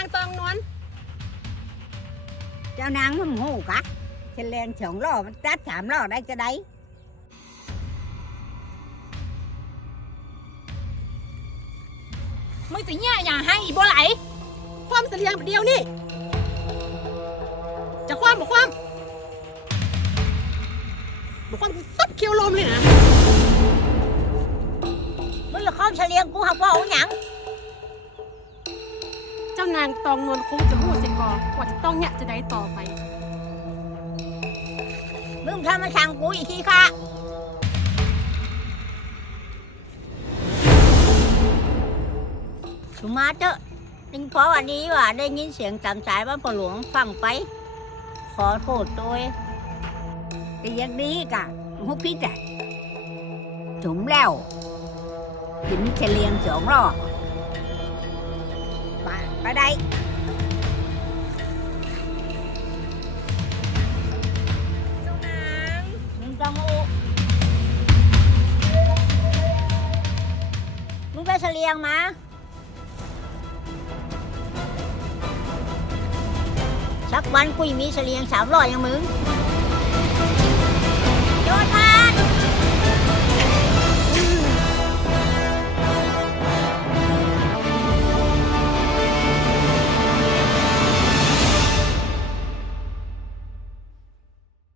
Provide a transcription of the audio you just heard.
างตองนวลเจ้านางมันหูกะเฉันแลนสองล้อมันจัดสามล้อได้จะได้มึงจะแย่อย่างห้อีโบไหล ความเฉลียงเดียวนี่ จะความบอกความบอกความซับเคียวลมเลยนะมึงละความเฉลียงกูหักว่าเอาหยัง จ้านางตองนวลคงจะพูดเสียก่อนว่าจะต้องเนี่ยจะได้ต่อไป มึงทำมาสั่งกูอีกทีค่ะสุมาเจอะจึงเพราะวันนี้ว่าได้ยินเสียงตามสายบ้านปหลวงฟังไป ขอโทษด้วย แต่อยังดีกะหุบพิษอะจมแล้วกินเฉลียงสองรอบ ไปไปได้เจ้านางมึงต้องอุมึงไปเฉลียงมาสักวันกูจะมีเฉลียงสามร้อยอย่างมึงโยนมา